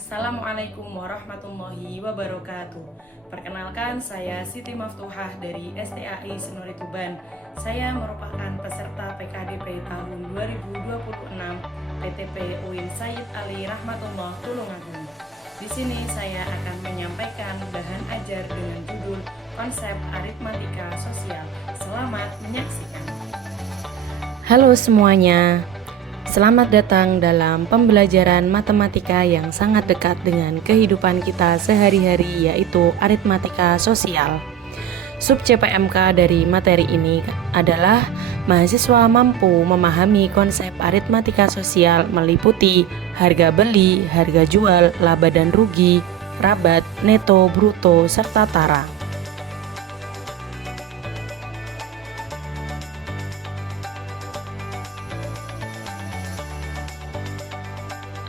Assalamualaikum warahmatullahi wabarakatuh. Perkenalkan, saya Siti Maftuhah dari STAI Senori Tuban. Saya merupakan peserta PKDP tahun 2026 PTP UIN Sayyid Ali Rahmatullah Tulungagung. Di sini saya akan menyampaikan bahan ajar dengan judul Konsep Aritmatika Sosial. Selamat menyaksikan. Halo semuanya, selamat datang dalam pembelajaran matematika yang sangat dekat dengan kehidupan kita sehari-hari, yaitu aritmatika sosial. Sub CPMK dari materi ini adalah mahasiswa mampu memahami konsep aritmatika sosial meliputi harga beli, harga jual, laba dan rugi, rabat, neto, bruto, serta tara.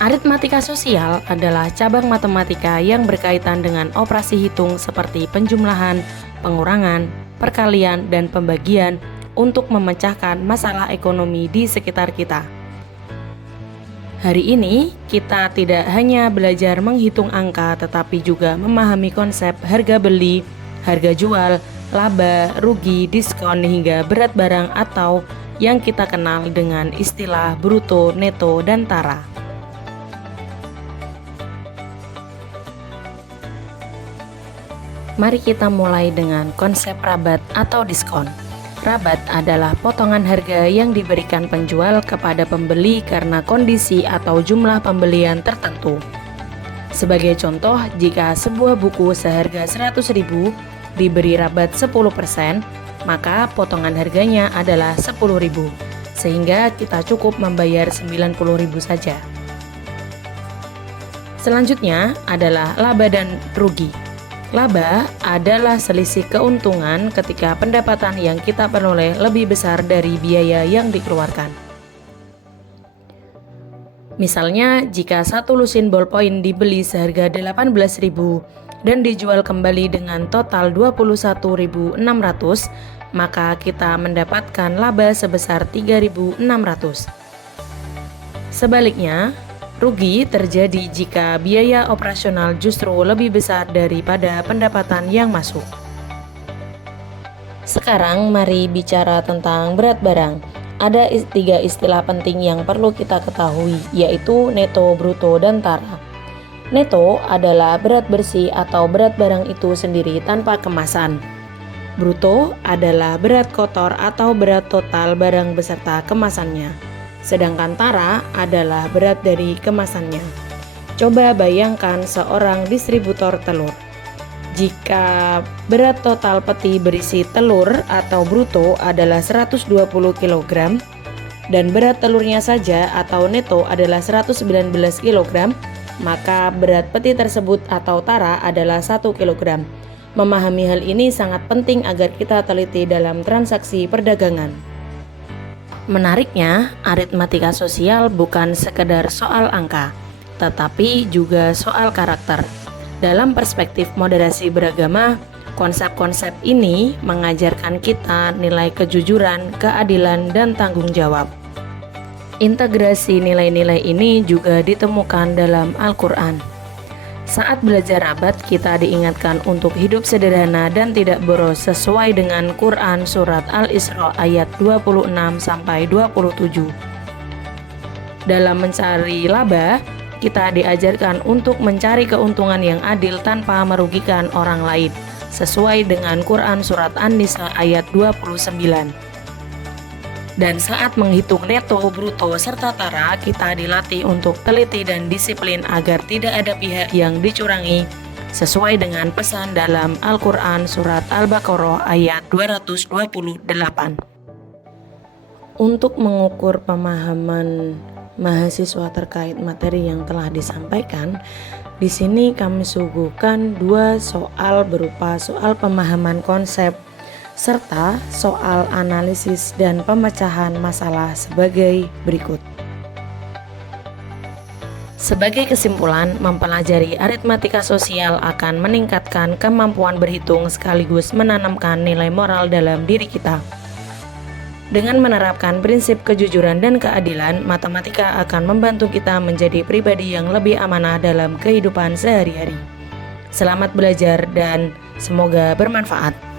Aritmatika sosial adalah cabang matematika yang berkaitan dengan operasi hitung seperti penjumlahan, pengurangan, perkalian, dan pembagian untuk memecahkan masalah ekonomi di sekitar kita. Hari ini, kita tidak hanya belajar menghitung angka, tetapi juga memahami konsep harga beli, harga jual, laba, rugi, diskon, hingga berat barang atau yang kita kenal dengan istilah bruto, neto, dan tara. Mari kita mulai dengan konsep rabat atau diskon. Rabat adalah potongan harga yang diberikan penjual kepada pembeli karena kondisi atau jumlah pembelian tertentu. Sebagai contoh, jika sebuah buku seharga 100.000 diberi rabat 10%, maka potongan harganya adalah 10.000, sehingga kita cukup membayar 90.000 saja. Selanjutnya adalah laba dan rugi. Laba adalah selisih keuntungan ketika pendapatan yang kita peroleh lebih besar dari biaya yang dikeluarkan. Misalnya, jika satu lusin ballpoint dibeli seharga 18.000 dan dijual kembali dengan total 21.600, maka kita mendapatkan laba sebesar 3.600. Sebaliknya, rugi terjadi jika biaya operasional justru lebih besar daripada pendapatan yang masuk. Sekarang mari bicara tentang berat barang. Ada tiga istilah penting yang perlu kita ketahui, yaitu neto, bruto, dan tara. Neto adalah berat bersih atau berat barang itu sendiri tanpa kemasan. Bruto adalah berat kotor atau berat total barang beserta kemasannya. Sedangkan tara adalah berat dari kemasannya. Coba bayangkan seorang distributor telur. Jika berat total peti berisi telur atau bruto adalah 120 kg dan berat telurnya saja atau neto adalah 119 kg, maka berat peti tersebut atau tara adalah 1 kg. Memahami hal ini sangat penting agar kita teliti dalam transaksi perdagangan. Menariknya, aritmatika sosial bukan sekedar soal angka, tetapi juga soal karakter. Dalam perspektif moderasi beragama, konsep-konsep ini mengajarkan kita nilai kejujuran, keadilan, dan tanggung jawab. Integrasi nilai-nilai ini juga ditemukan dalam Al-Quran. Saat belajar rabat, kita diingatkan untuk hidup sederhana dan tidak boros sesuai dengan Quran Surat Al-Isra ayat 26-27. Dalam mencari laba, kita diajarkan untuk mencari keuntungan yang adil tanpa merugikan orang lain, sesuai dengan Quran Surat An-Nisa ayat 29. Dan saat menghitung neto, bruto, serta tara, kita dilatih untuk teliti dan disiplin agar tidak ada pihak yang dicurangi, sesuai dengan pesan dalam Al-Quran Surat Al-Baqarah ayat 228. Untuk mengukur pemahaman mahasiswa terkait materi yang telah disampaikan, di sini kami suguhkan dua soal berupa soal pemahaman konsep serta soal analisis dan pemecahan masalah sebagai berikut. Sebagai kesimpulan, mempelajari aritmatika sosial akan meningkatkan kemampuan berhitung sekaligus menanamkan nilai moral dalam diri kita. Dengan menerapkan prinsip kejujuran dan keadilan, matematika akan membantu kita menjadi pribadi yang lebih amanah dalam kehidupan sehari-hari. Selamat belajar dan semoga bermanfaat.